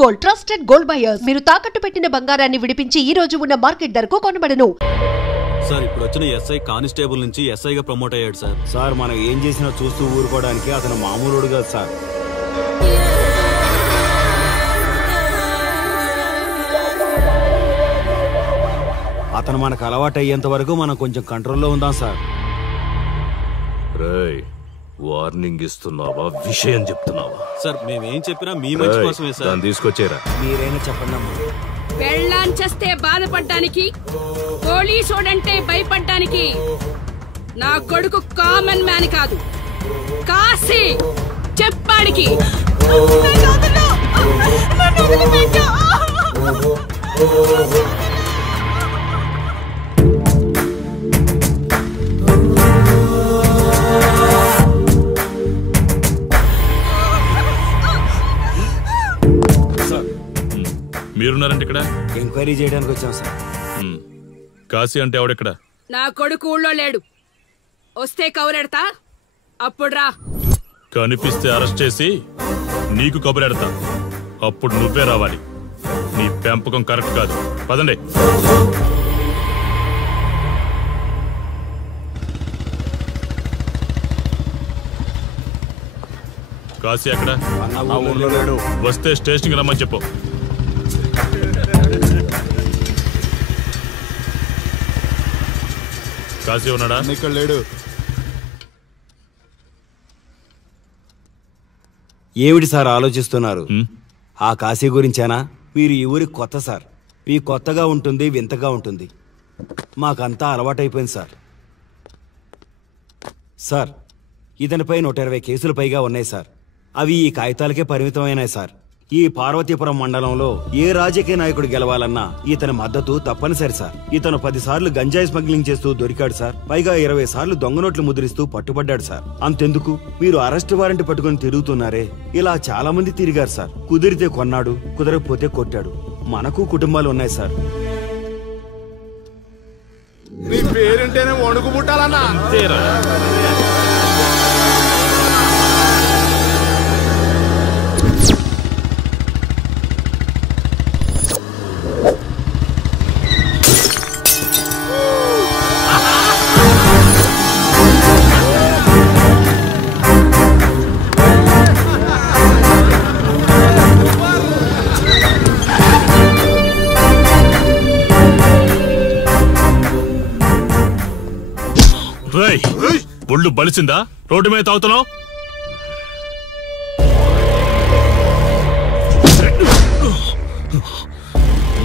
Gold trusted gold buyers. మీరు తాకట్టు పెట్టిన బంగారాన్ని విడిపించి ఈ రోజు ఉన్న మార్కెట్ ధరకు కొనబడను. సార్ ఇప్పుడు వచ్చిన ఎస్ఐ కానిస్టేబుల్ నుంచి ఎస్ఐగా ప్రమోట్ అయ్యాడు సార్. సార్ మనం ఏం చేసినా చూస్తూ ఊరుకోవడానికి అతను మామూలుడు కాదు సార్. అతను మనకు అలవాటు అయ్యేంత వరకు మనం కొంచెం కంట్రోల్లో ఉందాం సార్. రేయ్, వార్నింగ్ ఇస్తున్నావా విషయం చెప్తున్నావా? సార్ మేమేం చెప్పినా మీ మంచి కోసమే సార్. దాన్ని తీసుకొచ్చేరా. మీరైనా చెప్పండి అమ్మా. పెళ్ళాంచేస్తే బాధపడ్డానికి, పోలీసోడంటే భయపడ్డానికి నా కొడుకు కామన్ మ్యాన్ కాదు, కాశీ చెప్పాడికి. మీరున్నారంటే ఇక్కడ ఎంక్వైరీ చేయడానికి వచ్చాం సార్. కాశీ అంటే ఎవడెక్కడ? నా కొడుకు ఊళ్ళో లేడు. వస్తే కౌరెడతా, అప్పుడు రా. కనిపిస్తే అరెస్ట్ చేసి నీకు కబురెడతా, అప్పుడు నువ్వే రావాలి. నీ పెంపకం కరెక్ట్ కాదు. పదండి. కాశీ ఎక్కడ? వస్తే స్టేషన్కి రమ్మని చెప్పు. కాశీ ఉన్నాడా? ఇక్కడ లేడు. ఏమిటి సార్ ఆలోచిస్తున్నారు? ఆ కాశీ గురించేనా? మీరు ఈ ఊరికి కొత్త సార్. మీ కొత్తగా ఉంటుంది, వింతగా ఉంటుంది. మాకంతా అలవాటైపోయింది సార్. సార్, ఇతనిపై 120 కేసులు పైగా ఉన్నాయి సార్. అవి ఈ కాగితాలకే పరిమితమైనాయి సార్. ఈ పార్వతీపురం మండలంలో ఏ రాజకీయ నాయకుడు గెలవాలన్నా ఇతని మద్దతు తప్పనిసరి సార్. ఇతను 10 సార్లు గంజాయి స్మగ్లింగ్ చేస్తూ దొరికాడు సార్. పైగా 20 సార్లు దొంగ నోట్లు ముద్రిస్తూ పట్టుబడ్డాడు సార్. అంతెందుకు, మీరు అరెస్ట్ వారెంట్ పట్టుకుని తిరుగుతున్నారే, ఇలా చాలా మంది తిరిగారు సార్. కుదిరితే కొన్నాడు, కుదరకపోతే కొట్టాడు. మనకు కుటుంబాలు ఉన్నాయి సార్. నీ పేరుంటేనే వణుకు పుట్టాలన్నా. ఒళ్ళు బలిసిందా? రోడ్డు మీద తాగుతున్నావు?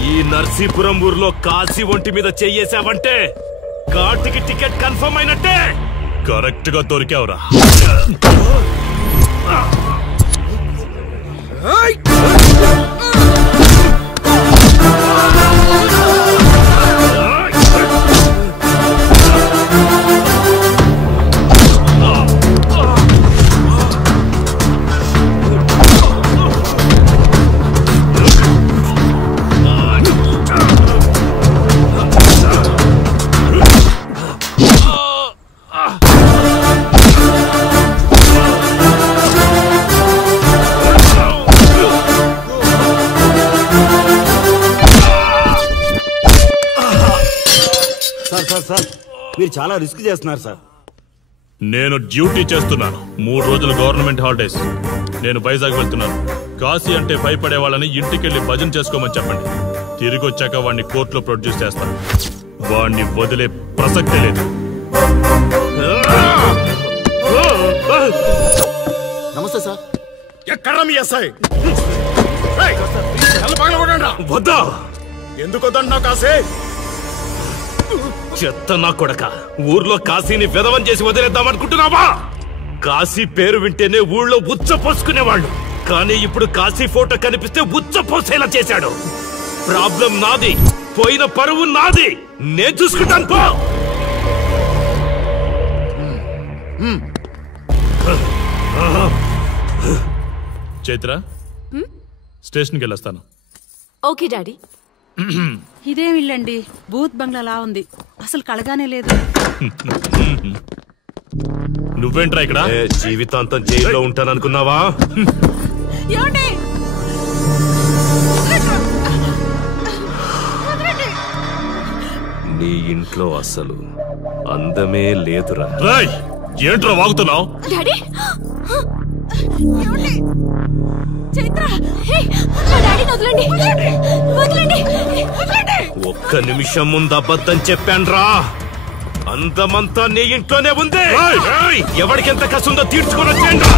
ఈ నర్సీపురం ఊర్లో కాశీ ఒంటి మీద చెయ్యేసావంటే కాటికి టికెట్ కన్ఫర్మ్ అయినట్టే. కరెక్ట్ గా దొరికావురా. సార్, మీరు చాలా రిస్క్ చేస్తున్నారు సార్. నేను డ్యూటీ చేస్తున్నాను. 3 రోజులు గవర్నమెంట్ హాలిడేస్. నేను వైజాగ్ వెళ్తున్నాను. కాశీ అంటే భయపడే వాళ్ళని ఇంటికెళ్ళి భజన చేసుకోమని చెప్పండి. తిరిగి వచ్చాక వాడిని కోర్టులో ప్రొడ్యూస్ చేస్తాను. వాడిని వదిలే ప్రసక్తే లేదు. నమస్తే సార్. ఎక్కడ మీ ఎస్ఐ? వద్దా? ఎందుకు వద్దన్నావు కాశీ? చెత్త నా కొడక, ఊర్లో కాశీని విధవం చేసి వదిలేద్దామనుకుంటున్నావా? కాశీ పేరు వింటేనే ఊళ్ళో ఉచ్చ పోసుకునేవాళ్ళు, కానీ ఇప్పుడు కాశీ ఫోటో కనిపిస్తే ఉచ్చ పోసేలా చేశాడు. ప్రాబ్లం నాది, పోయిన పరువు నాది. నేను చూసుకుంటాను పో. చైత్ర, స్టేషన్కి వెళ్ళొస్తాను. Okay daddy. ఇదేం ఇల్లండి, బూత్ బంగ్లాలా ఉంది. అసలు కళగానే లేదు. నువ్వేంట్రా ఇక్కడ? జీవితాంతం జైల్లో ఉంటాననుకున్నావా? ఏమండి? ఇంట్లో అసలు అందమే లేదురా. రేయ్, ఏంట్రా వాగుతున్నావు? డాడీ చైత్ర, నా డాడీని వదలండి, వదలండి. ఒక్క నిమిషం ముందు అబద్ధం చెప్పాన్రా. అందమంతా నీ ఇంట్లోనే ఉంది. ఎవరికి ఎంత కసుందో తీర్చుకొని వచ్చేయండి.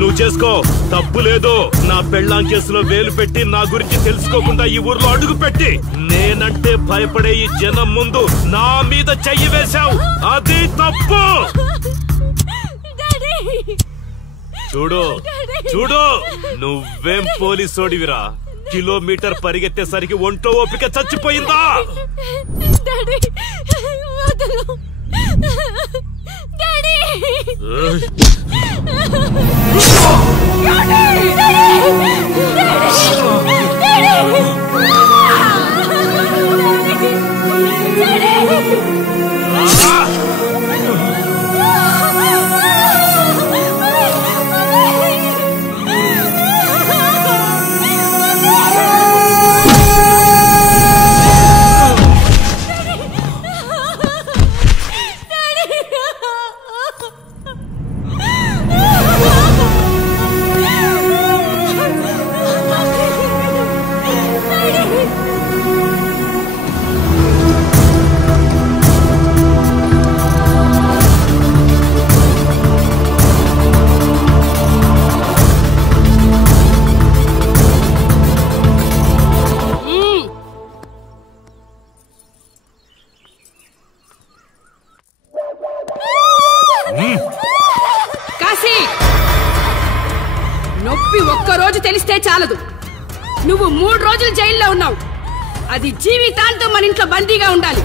నువ్వు చేసుకో, తప్పు లేదు. నా పెళ్ళాం కేసులో వేలు పెట్టి నా గురించి తెలుసుకోకుండా ఈ ఊర్లో అడుగు పెట్టి నేనంటే భయపడే ఈ జనం ముందు నా మీద చెయ్యి వేశావు, అది తప్పు. చూడు చూడు, నువ్వేం పోలీసోడివిరా. కిలోమీటర్ పరిగెత్తేసరికి ఒంట్లో ఓపిక చచ్చిపోయిందా? నొప్పి ఒక్కరోజు తెలిస్తే చాలదు, నువ్వు 3 రోజులు జైల్లో ఉన్నావు. అది జీవితాంతం మన ఇంట్లో బందీగా ఉండాలి.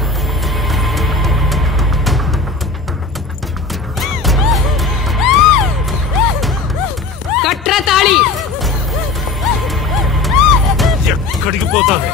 కట్ర తాళి. ఎక్కడికి పోతాను?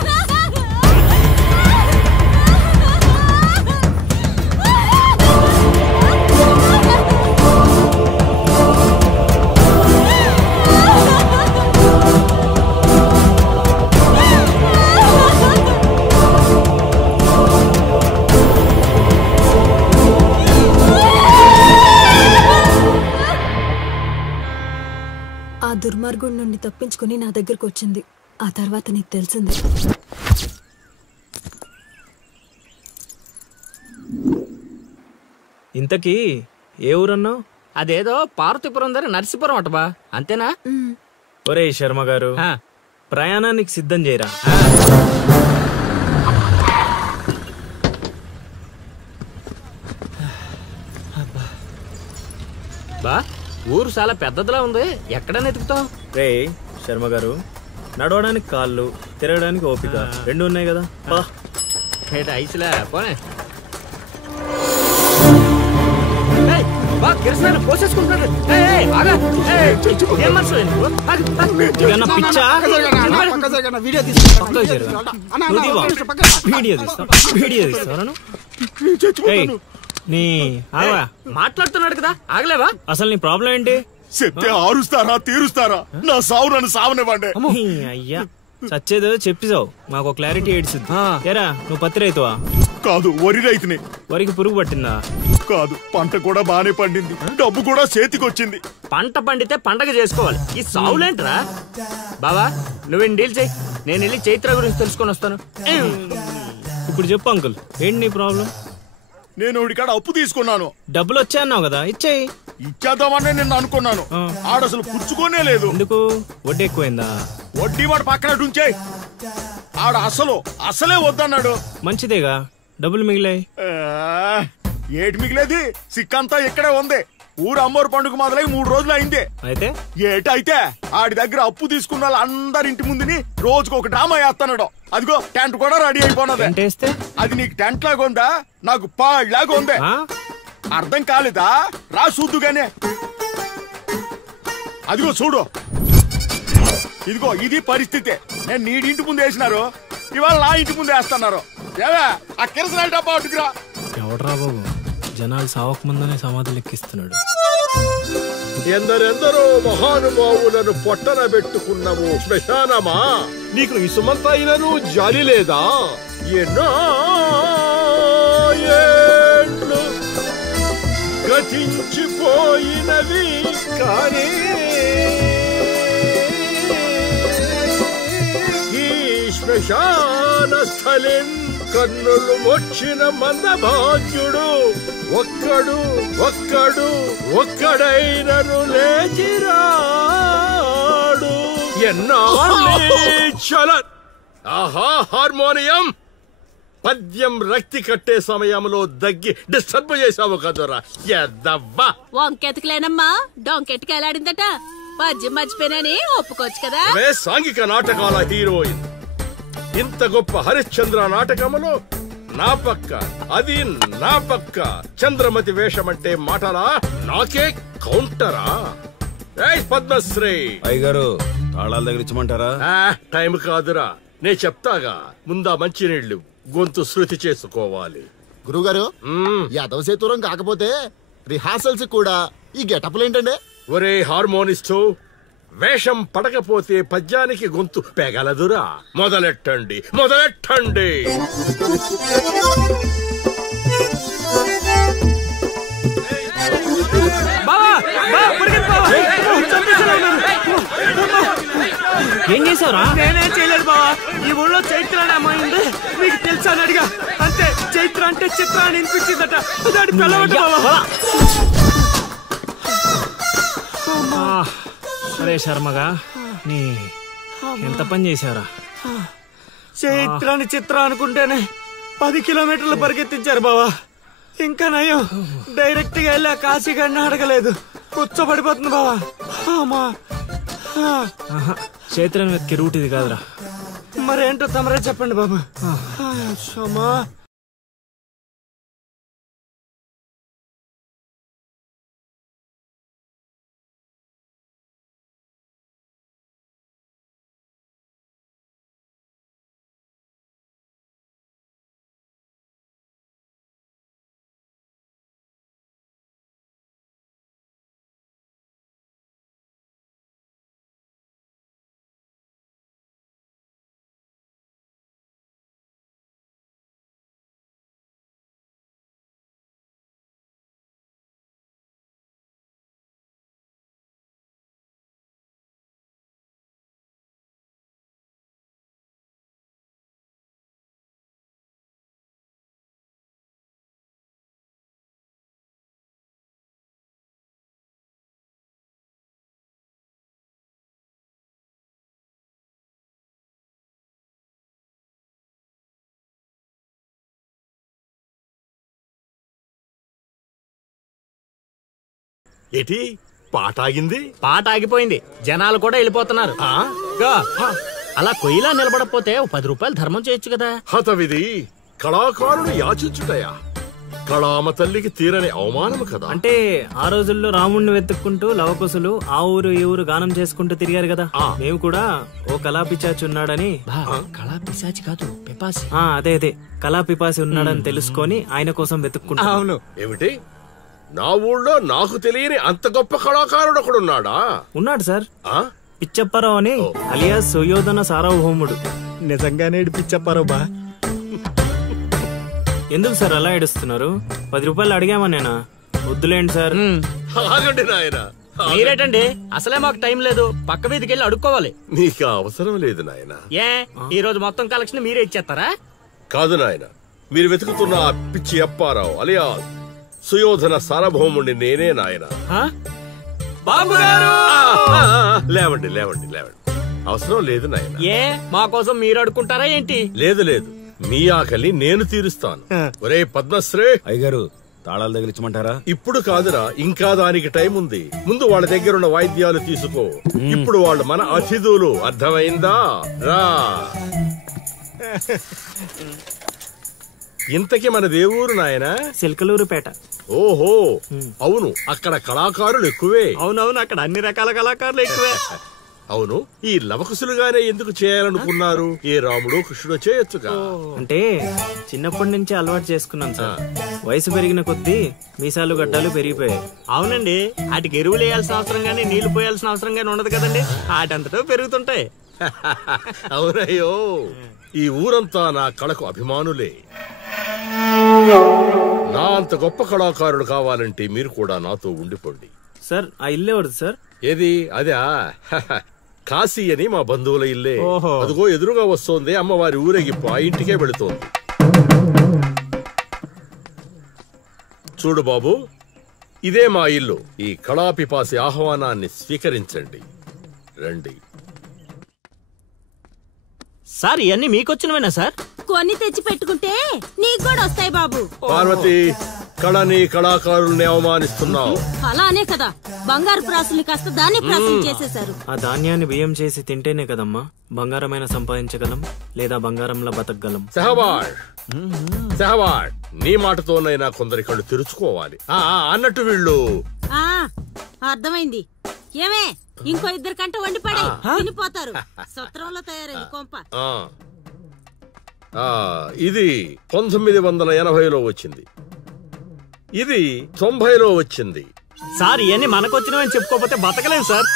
ఆ దుర్మార్గుడి నుండి తప్పించుకుని నా దగ్గరకు వచ్చింది. ఆ తర్వాత నీకు తెలిసింది. ఇంతకీ ఏ ఊరన్నావు? అదేదో పార్వతీపురం దగ్గర నర్సీపురం అటబా, అంతేనా? ఒరే శర్మ గారు, ప్రయాణానికి సిద్ధం చేయరా. బా, ఊరు చాలా పెద్దదిలా ఉంది, ఎక్కడైనా ఎతుకుతాం? రే శర్మ గారు, నడవడానికి కాళ్ళు, తిరగడానికి ఓపిక 2 ఉన్నాయి కదా. బా ఐసులా పోనే. పోసేసుకుంటున్నారు. మాట్లాడుతున్నాడు కదా, ఆగలేవా? అసలు నీ ప్రాబ్లం ఏంటి? చెప్తే ఆరుస్తారా తీరుస్తారా? నా సావు నన్ను సావనివ్వండి. అయ్యా చచ్చేదో చెప్పిసావు, మాకు క్లారిటీ ఏడ్చింది. ఏరా నువ్వు పత్తి రైతువా? కాదు, వరి రైతుని. వరికి పురుగు పట్టిందా? కాదు, పంట కూడా బానే పండింది, డబ్బు కూడా చేతికొచ్చింది. పంట పండితే పండగ చేసుకోవాలి, ఈ సావులేంట్రా? బావా నువ్వేం డీల్ చెయ్యి, నేను వెళ్ళి చైత్ర గురించి తెలుసుకొని వస్తాను. ఇప్పుడు చెప్పు అంకుల్, ఏంటి నీ ప్రాబ్లం? నేను ఉడికాడ అప్పు తీసుకున్నాను. డబ్బులు వచ్చాయన్నావు కదా, ఇచ్చేయి. ఇచ్చేద్దామని నిన్ను అనుకున్నాను. ఆడసలు పుచ్చుకోనే లేదు. ఎందుకు? వడ్డీ ఎక్కువైందా? వడ్డీ వాడు పక్కన ఉంచే. ఆడ అసలే వద్దన్నాడు. మంచిదేగా, డబ్బులు మిగిలాయి. ఏటి మిగిలేది? సిక్కంతా ఇక్కడే ఉంది. ఊరు అమ్మోరు పండుగ మొదలై 3 రోజులు అయింది. అయితే ఏటైతే ఆడి దగ్గర అప్పు తీసుకున్న వాళ్ళందరి ఇంటి ముందుని రోజుకు ఒక డ్రామా వేస్తున్నాడు. అదిగో టెంట్ కూడా రెడీ అయిపోయినది. అది నీకు టెంట్ లాగా ఉందా? నాకు పాళ్ళలాగా ఉంది. అర్థం కాలేదా? రా చూద్దుగానే. అదిగో చూడు. ఇదిగో ఇది పరిస్థితి. నేను నీ ఇంటి ముందు వేసినారు, ఇవాళ నా ఇంటి ముందు వేస్తున్నారు. ఏవే ఆ కిరసనాయిల్ డబ్బా అటుకురా. ఎవడరా బాబు, జనాలు సావక ముందనే సమాధులు ఎక్కిస్తున్నాడు. ఎందరెందరో మహానుభావులను పొట్టన పెట్టుకున్నావు శ్మశానమా, నీకు ఇసుమంతైనను జాలి లేదా? ఎన్నో ఏళ్ళు గతించిపోయినవి కానీ ఈ శ్మశాన స్థలిన్ కన్నులు మొచ్చిన మందభాగ్యుడు ఒక్కడైనను లేచిరాడు. ఎన్నాళ్ళ ఆహా హార్మోనియం పద్యం రక్తి కట్టే సమయంలో దగ్గి డిస్టర్బ్ చేసావు కదరా ఎద్దవ్వా. వంకెతకలేనమ్మా, డొంకెట్టుకు ఎలాడిందట. పద్యం మర్చిపోయినని ఒప్పుకోవచ్చు కదా. సాంఘిక నాటకాల హీరోయిన్. ఇంత గొప్ప హరిశ్చంద్ర నాటకములో నా పక్క అది నా పక్క చంద్రమతి వేషమంటే మాటలా? నాకే కౌంటరా? పద్మశ్రీ అయ్యగారు తాళాల దగ్గర ఇచ్చమంటారా? టైం కాదురా, నే చెప్తాగా. ముందా మంచినీళ్లు గొంతు శృతి చేసుకోవాలి. గురుగారు, యాదవ సేతురం కాకపోతే రిహార్సల్స్ కూడా ఈ గెటప్లేంటండి? ఒరే హార్మోనిస్టు, వేషం పడకపోతే పద్యానికి గొంతు పెగలదురా. మొదలెట్టండి. ఏం చేసావురా? నేనేం చేయలేదు బావా. ఈ ఊళ్ళో చైత్ర అనే అమ్మాయి ఉంది, మీకు తెలుసా అని అడిగా. అంతే, చైత్ర అంటే చిత్ర అని వినిపించిందట. దాని పిల్లవట బావా. అరే శర్మగా, నీ ఎంత పని చేశారా? చైత్రాన్ని చిత్ర అనుకుంటేనే 10 కిలోమీటర్లు పరిగెత్తించారు బావా. ఇంకా నయం, డైరెక్ట్ గా వెళ్ళా కాశీగాడిని అడగలేదు. కూర్చోబడిపోతుంది బావా. చైత్రాన్ని వెతికి రూట్ ఇది కాదురా. మరేంటో తమరే చెప్పండి బాబు. ఏటి పాట ఆగింది? పాట ఆగిపోయింది, జనాలు కూడా వెళ్ళిపోతున్నారు. అలా కొయ్యిలా నిలబడపోతే 10 రూపాయలు ధర్మం చేయొచ్చు కదా. హతవిధి కళాకారుడు యాచించుటయా? కళామ తల్లికి తీరని అవమానము కదా. అంటే ఆ రోజుల్లో రాముణ్ణి వెతుక్కుంటూ లవకుశులు ఆ ఊరు ఈ ఊరు గానం చేసుకుంటూ తిరిగారు కదా. మేము కూడా ఓ కళాపిశాచి ఉన్నాడని. కళాపిశాచి కాదు, పిపాసి. అదే కళాపిపాసి ఉన్నాడని తెలుసుకొని ఆయన కోసం వెతుక్కుంటా. అవును. ఏమిటి, నా ఊళ్ళో నాకు తెలియని అంత గొప్ప కళాకారుడు ఒకడున్నాడా? ఉన్నాడు సార్, పిచ్చప్పారావు అని, అలియాస్ సుయోధన సార్వభౌముడు. నిజంగానే పిచ్చప్పారావు బా. ఎందుకు సార్ అలా ఏడుస్తున్నారు? 10 రూపాయలు అడిగామా నేనా? వద్దులేండి సార్. ఆగండి నాయనా. మీరేటండి, అసలే మాకు టైం లేదు. పక్క వీధికి వెళ్ళి అడుక్కోవాలి. నీకు అవసరం లేదు నాయనా. ఈ రోజు మొత్తం కలెక్షన్ మీరే ఇచ్చేస్తారా? కాదు నాయన, మీరు వెతుకుతున్న ఆ పిచ్చి అప్పారావు అలియాస్ సుయోధన సార్వభౌముణ్ణి నేనే నాయన. బాబు గారు లేవండి లేవండి లేవండి, అవసరం లేదు నాయన. ఏ మా కోసం మీరు అడుకుంటారా ఏంటి? లేదు లేదు, మీ ఆకలి నేను తీరుస్తాను. ఒరే పద్మశ్రీ అయ్యగారు, తాళాలు తగిలించమంటారా? ఇప్పుడు కాదురా, ఇంకా దానికి టైం ఉంది. ముందు వాళ్ళ దగ్గరున్న వాయిద్యాలు తీసుకో. ఇప్పుడు వాళ్ళు మన అతిథులు, అర్థమైందా? రా. ఇంతకీ మన దేవురు నాయనా? సిల్కలూరుపేట. ఓహో, అవును, అక్కడ కళాకారులు ఎక్కువే. అవునవును, అక్కడ అన్ని రకాల కళాకారులు ఎక్కువే. అవును, ఈ లవకుశులుగానే ఎందుకు చేయాలనుకున్నారు? ఏ రాముడు కృష్ణుడు చేయొచ్చుగా. అంటే చిన్నప్పటి నుంచి అలవాటు చేసుకున్నాను సార్. వయసు పెరిగిన కొద్దీ మీసాలు గడ్డాలు పెరిగిపోయాయి. అవునండి, వాటికి ఎరువులు వేయాల్సిన అవసరం గానీ నీళ్లు పోయాల్సిన అవసరం గానీ ఉండదు కదండి, వాటంతటో పెరుగుతుంటాయి. అవునయ్యో, ఈ ఊరంతా నా కళకు అభిమానులే. నా అంత గొప్ప కళాకారుడు కావాలంటే మీరు కూడా నాతో ఉండిపోండి. సార్, ఆ ఇల్లే వద్దు సార్. ఏది? అదే కాశీ అని మా బంధువుల ఇల్లే. అదిగో ఎదురుగా వస్తోంది అమ్మవారి ఊరేగింపు, ఆ ఇంటికే వెళుతోంది. చూడు బాబు, ఇదే మా ఇల్లు. ఈ కళాపిపాసి ఆహ్వానాన్ని స్వీకరించండి. రండి. సార్, ఇవన్నీ మీకొచ్చినవేనా సార్? కొన్ని తెచ్చి పెట్టుకుంటే నీకు కూడా వస్తాయి బాబు. పార్వతి, కళని కళాకారుల్ని అవమానిస్తున్నావు. అలానే కదా, బంగారు ప్రాసుల్ని కాస్త దాన్ని ప్రాసులు చేసేశారు. ఆ ధాన్యాన్ని బియ్యం చేసి తింటేనే కదమ్మా బంగారమైన సంపాదించగలం, లేదా బంగారంలో బతకగలం. సెహబాష్ సెహబాష్, నీ మాటతోనైనా కొందరి కళ్ళు తెరుచుకోవాలి. అన్నట్టు వీళ్ళు అర్థమైంది. ఏమే, ఇంకో ఇద్దరు కంట వండి పడే తినిపోతారు. సత్రంలో తయారైంది కొంప. ఇది 1980లో వచ్చింది, ఇది 90లో వచ్చింది. సార్, ఇవన్నీ మనకొచ్చినవని చెప్పుకోకపోతే బతకలేం సార్.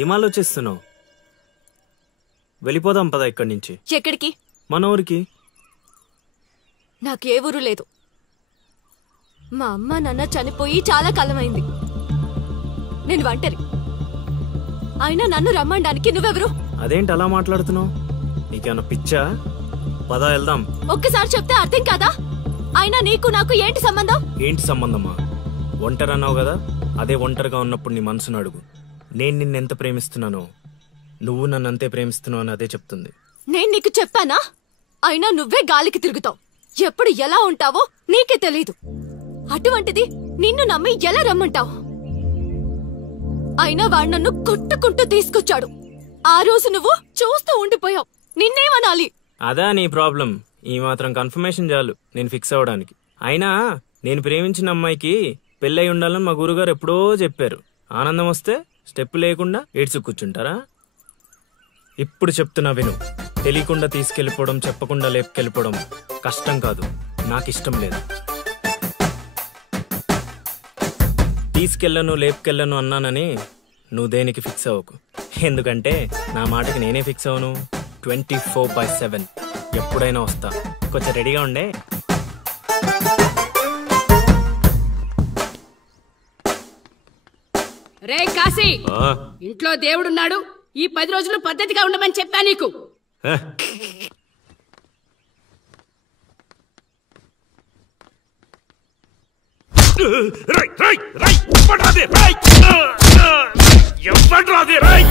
ఏం ఆలోచిస్తున్నావు? వెళ్ళిపోదాం పద ఇక్కడి నుంచి. ఎక్కడికి? మన ఊరికి. నాకే ఊరు లేదు. మా అమ్మ నాన్న చనిపోయి చాలా కాలమైంది. నేను ఒంటరి. అయినా నన్ను రమ్మడానికి నువ్వెవరు? అదేంటి అలా మాట్లాడుతున్నావు? నీకేమన్నా పిచ్చా? పద వెళ్దాం. ఒక్కసారి చెప్తే అర్థం కాదా? అయినా నీకు నాకు ఏంటి సంబంధం? ఏంటి సంబంధమా? ఒంటరి అన్నావు కదా, అదే ఒంటరిగా ఉన్నప్పుడు నీ మనసును అడుగు. నేను నిన్నెంత ప్రేమిస్తున్నానో నువ్వు నన్ను అంతే ప్రేమిస్తున్నావు అని అదే చెప్తుంది. నేను నీకు చెప్పానా? అయినా నువ్వే గాలికి తిరుగుతావు. ఎప్పుడు ఎలా ఉంటావో నీకే తెలీదు. అటువంటిది నిన్ను నమ్మి ఎలా రమ్మంటావు? అయినా వాడు నన్ను కొట్టుకుంటూ తీసుకొచ్చాడు. ఆ రోజు నువ్వు చూస్తూ ఉండిపోయావు. నిన్నేమనాలి? అదా నీ ప్రాబ్లం? ఈ మాత్రం కన్ఫర్మేషన్ చాలు నేను ఫిక్స్ అవడానికి. అయినా నేను ప్రేమించిన అమ్మాయికి పెళ్ళై ఉండాలని మా గురుగారు ఎప్పుడో చెప్పారు. ఆనందం వస్తే స్టెప్ లేకుండా ఏడ్చు కూర్చుంటారా? ఇప్పుడు చెప్తున్నా విను. తెలియకుండా తీసుకెళ్లిపోవడం, చెప్పకుండా లేపుకెళ్ళిపోవడం కష్టం కాదు, నాకిష్టం లేదు. తీసుకెళ్ళను లేపుకెళ్ళను అన్నానని నువ్వు దేనికి ఫిక్స్ అవ్వకు. ఎందుకంటే నా మాటకి నేనే ఫిక్స్ అవను. 24/7 ఎప్పుడైనా వస్తా. కొంచెం రెడీగా ఉండే. రే కాశీ, ఇంట్లో దేవుడున్నాడు. ఈ 10 రోజులు పద్ధతిగా ఉండమని చెప్పా నీకు. ఎవడ్రాది రై